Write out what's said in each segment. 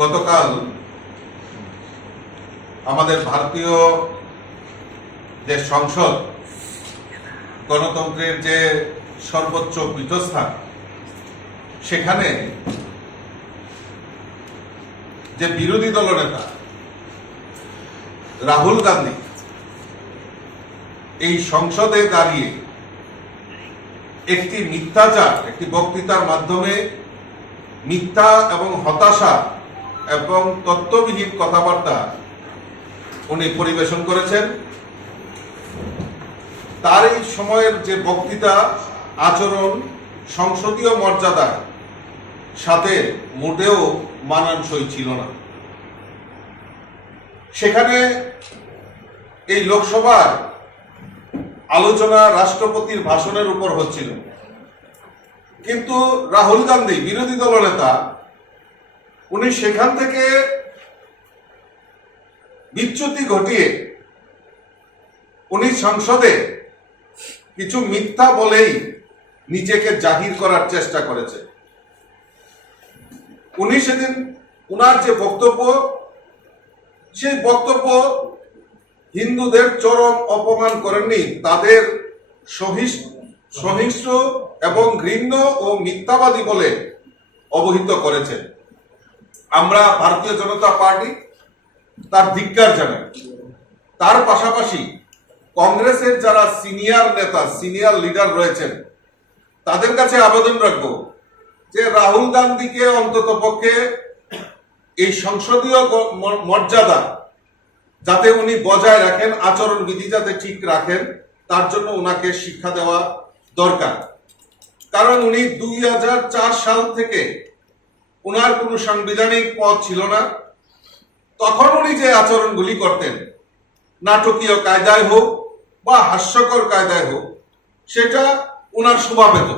গতকাল আমাদের ভারতীয় যে সংসদ, গণতন্ত্রের যে সর্বোচ্চ পীঠস্থান, সেখানে যে বিরোধী দলনেতা রাহুল গান্ধী এই সংসদে দাঁড়িয়ে একটি মিথ্যাচার, একটি বক্তৃতার মাধ্যমে মিথ্যা এবং হতাশা এবং তত্ত্ববিহীন কথাবার্তা উনি পরিবেশন করেছেন। তার এই সময়ের যে বক্তৃতা, আচরণ সংসদীয় মর্যাদার সাথে মোটেও মানানসই ছিল না। সেখানে এই লোকসভার আলোচনা রাষ্ট্রপতির ভাষণের উপর হচ্ছিল, কিন্তু রাহুল গান্ধী বিরোধী দলনেতা উনি সেখান থেকে বিচ্যুতি ঘটিয়ে উনি সংসদে কিছু মিথ্যা বলেই নিজেকে জাহির করার চেষ্টা করেছে। উনি সেদিন উনার যে বক্তব্য, সেই বক্তব্য হিন্দুদের চরম অপমান করেননি, তাদের সহিংস্র এবং ঘৃণ্য ও মিথ্যাবাদী বলে অবহিত করেছেন। আমরা ভারতীয় জনতা পার্টি তার ধিক্কার জানাই। তার পাশাপাশি কংগ্রেসের যারা সিনিয়র নেতা, সিনিয়র লিডার রয়েছেন, তাদের কাছে আবেদন রাখবো যে রাহুল গান্ধীকে অন্ততপক্ষে এই সংসদীয় মর্যাদা যাতে উনি বজায় রাখেন, আচরণ বিধি যাতে ঠিক রাখেন, তার জন্য ওনাকে শিক্ষা দেওয়া দরকার। কারণ উনি 2004 সাল থেকে ওনার কোনো সাংবিধানিক পদ ছিল না। তখন উনি যে আচরণগুলি করতেন, নাটকীয় কায়দায় হোক বা হাস্যকর কায়দায় হোক, সেটা ওনার শোভা পেত।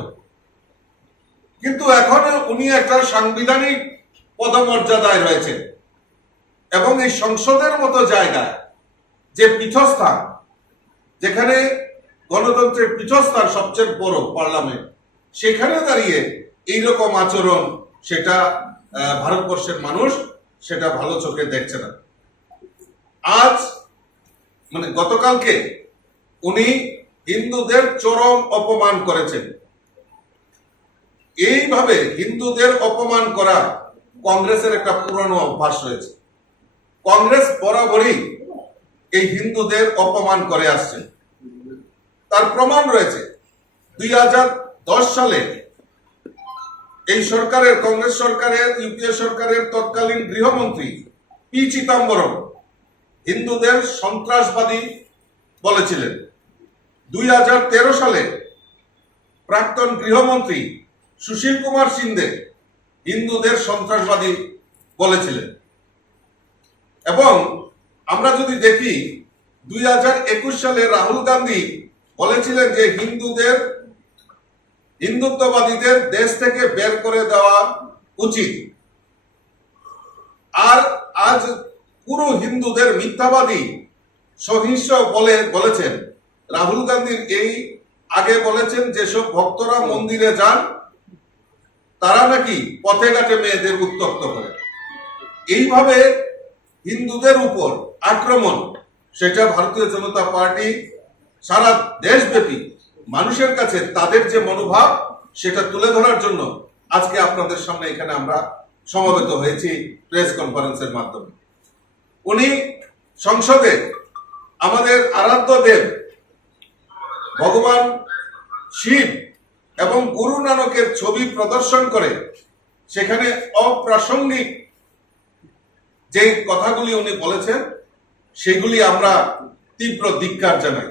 কিন্তু এখন উনি একটা সাংবিধানিক পদমর্যাদায় রয়েছেন এবং এই সংসদের মতো জায়গায় যে পীঠস্থান, যেখানে গণতন্ত্রের পীঠস্থান সবচেয়ে বড় পার্লামেন্ট, সেখানে দাঁড়িয়ে এইরকম আচরণ, সেটা ভারতবর্ষের মানুষ সেটা ভালো চোখে দেখছে না। আজ গতকালকে উনি হিন্দুদের চরম অপমান করেছেন। এইভাবে হিন্দুদের অপমান করা কংগ্রেসের একটা পুরনো অভ্যাস রয়েছে। কংগ্রেস বরাবরই এই হিন্দুদের অপমান করে আসছে। তার প্রমাণ রয়েছে 2010 সালে এই সরকারের, কংগ্রেস সরকারের, ইউপিএ সরকারের তৎকালীন গৃহমন্ত্রী পি চিদম্বরম হিন্দুদের সন্ত্রাসবাদী বলেছিলেন। 2013 সালে প্রাক্তন গৃহমন্ত্রী সুশীল কুমার সিন্ধে হিন্দুদের সন্ত্রাসবাদী বলেছিলেন। এবং আমরা যদি দেখি 2021 সালে রাহুল গান্ধী বলেছিলেন যে হিন্দুত্ববাদীদের দেশ থেকে বের করে দেওয়া উচিত। আর আজ পুরো হিন্দুদের মিথ্যাবাদী, সহিংস্র বলেছেন। রাহুল গান্ধীর এই আগে বলেছেন যেসব ভক্তরা মন্দিরে যান তারা নাকি পথে ঘাটে মেয়েদের উত্ত্যক্ত করে। এইভাবে হিন্দুদের উপর আক্রমণ, সেটা ভারতীয় জনতা পার্টি সারা দেশব্যাপী মানুষের কাছে তাদের যে মনোভাব, সেটা তুলে ধরার জন্য আজকে আপনাদের সামনে এখানে আমরা সমবেত হয়েছি প্রেস কনফারেন্সের মাধ্যমে। উনি সংসদে আমাদের আরাধ্য দেব ভগবান শিব এবং গুরু নানকের ছবি প্রদর্শন করে সেখানে অপ্রাসঙ্গিক যে কথাগুলি উনি বলেছেন, সেগুলি আমরা তীব্র ধিক্কার জানাই।